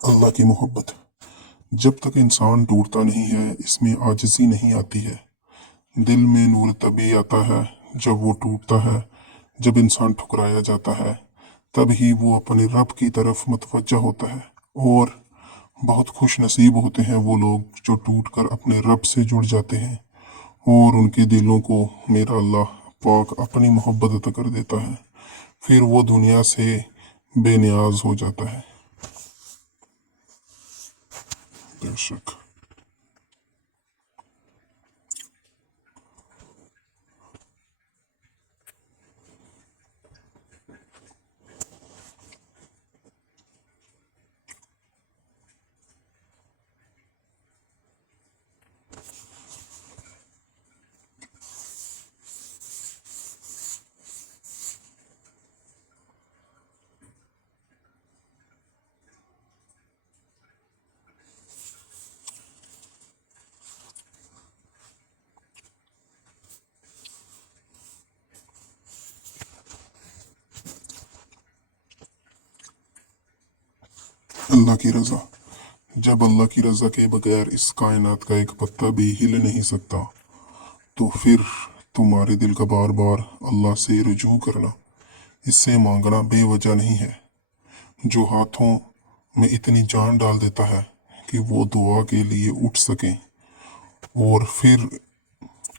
अल्लाह की मोहब्बत। जब तक इंसान टूटता नहीं है इसमें आजिज़ी नहीं आती है। दिल में नूर तभी आता है जब वो टूटता है। जब इंसान ठुकराया जाता है तब ही वो अपने रब की तरफ मुतवज्जा होता है। और बहुत खुश नसीब होते हैं वो लोग जो टूट कर अपने रब से जुड़ जाते हैं और उनके दिलों को मेरा अल्लाह पाक अपनी मोहब्बत अता कर देता है। फिर वो दुनिया से बेनियाज हो जाता है। बेशक अल्लाह की रज़ा। जब अल्लाह की रज़ा के बगैर इस कायनात का एक पत्ता भी हिल नहीं सकता तो फिर तुम्हारे दिल का बार बार अल्लाह से रुजू करना, इससे मांगना बेवजह नहीं है। जो हाथों में इतनी जान डाल देता है कि वो दुआ के लिए उठ सकें और फिर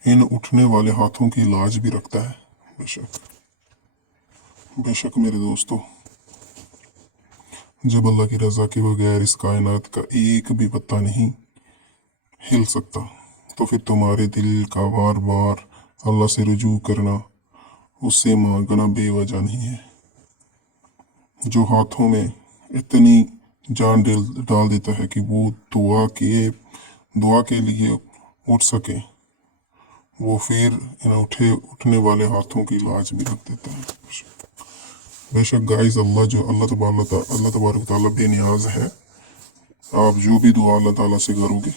इन उठने वाले हाथों की लाज भी रखता है। बेशक बेशक मेरे दोस्तों, जब अल्लाह की रज़ा के बगैर इस कायनात का एक भी पत्ता नहीं हिल सकता तो फिर तुम्हारे दिल का बार बार अल्लाह से रुजू करना, उससे मांगना बेवजह नहीं है। जो हाथों में इतनी जान डाल देता है कि वो दुआ के लिए उठ सके, वो फिर इन उठने वाले हाथों की लाज भी रख देता है। बेशक गाइस, अल्लाह तबारक ताला बेनियाज है। आप जो भी दुआ अल्लाह ताला से करोगे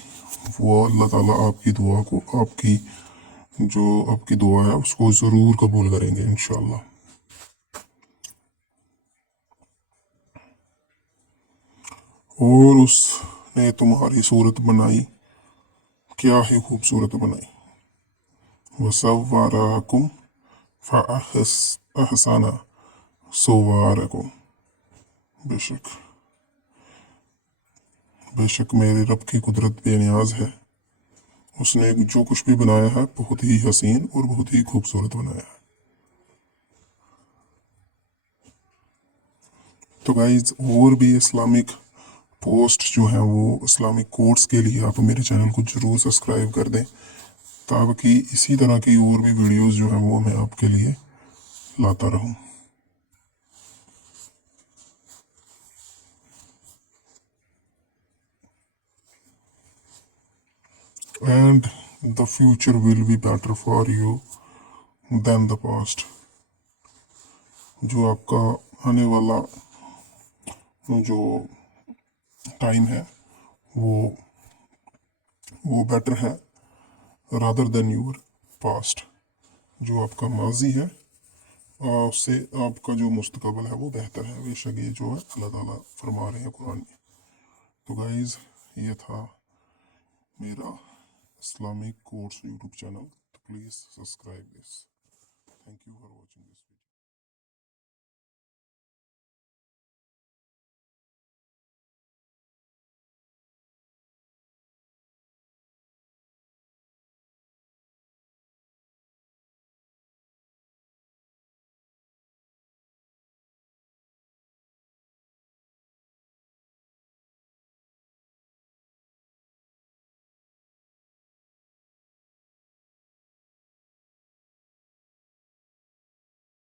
वो अल्लाह ताला आपकी दुआ को आपकी दुआ है उसको ज़रूर कबूल करेंगे इंशाल्लाह। और उसने तुम्हारी सूरत बनाई, क्या ही खूबसूरत बनाई। वसव्वरकुम फअहसना सुवारकुम। बेशक बेशक मेरे रब की कुदरत बेनियाज है। उसने जो कुछ भी बनाया है बहुत ही हसीन और बहुत ही खूबसूरत बनाया है। तो गाइज, और भी इस्लामिक पोस्ट जो है वो इस्लामिक कोर्स के लिए आप मेरे चैनल को जरूर सब्सक्राइब कर दें, ताकि इसी तरह की और भी वीडियोस जो है वो मैं आपके लिए लाता रहूं। And the future will be better for you than the past. जो आपका आने वाला जो टाइम है वो बेटर है रादर देन यूर पास्ट। जो आपका माजी है उससे आपका जो मुस्तकबिल है वो बेहतर है। बेशक ये जो है अल्लाह ताला फरमा रहे हैं कुरान में। तो गाइज, ये था मेरा इस्लामिक कोर्स यूट्यूब चैनल। तो please subscribe this. Thank you for watching this.